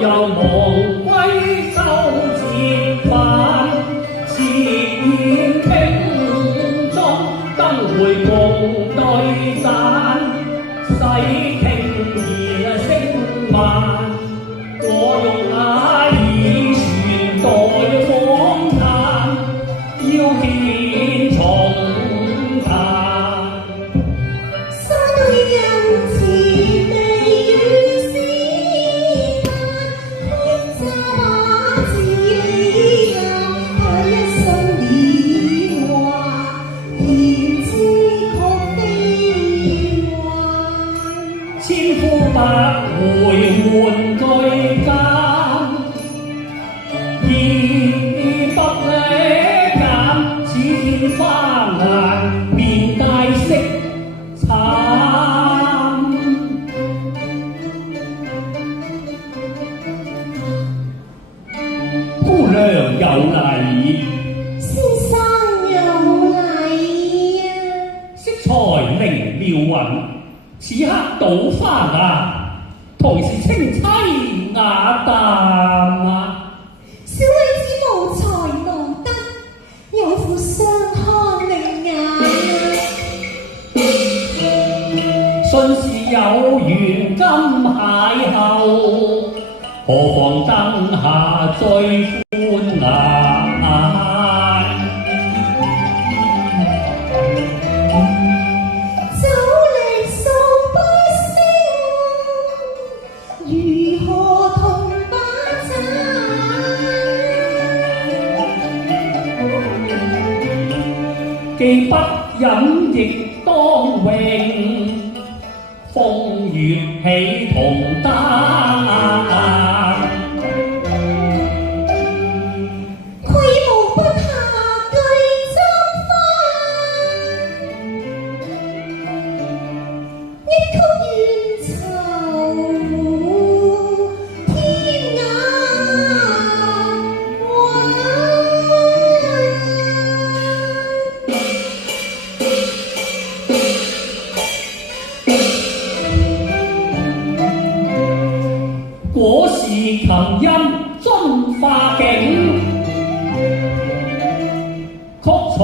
又無歸收折返，自願傾中燈會共對盞，洗傾而聲慢，我用那耳傳代訪談，要獻重彈。山裏人慈悲與時間，空詐自己呀，他一生年華，言之確非幻。千呼百回換句間，而不理減，此天花顏面帶色慘。姑娘有禮，先生有禮呀，色彩靈妙韻，此刻倒花顏，同是清凄雅淡啊！小女子無才無德，有負相看另眼啊！信是有緣今邂逅，何妨燈下最歡顏。酒力訴不聲，如何同把盞？既不飲亦當詠，風月喜同擔。愧無不下句簪花，一曲怨愁天涯灣。果是琴音遵化境，曲從